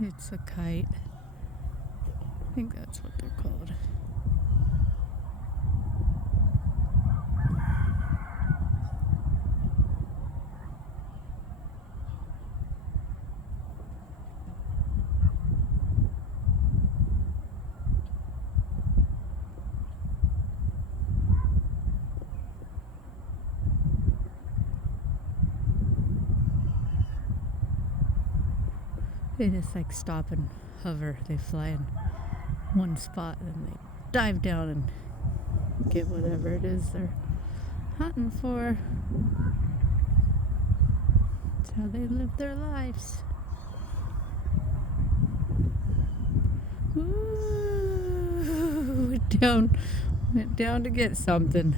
It's a kite. I think that's what they're called. They just like stop and hover. They fly in one spot and they dive down and get whatever it is they're hunting for. That's how they live their lives. Ooh, went down to get something.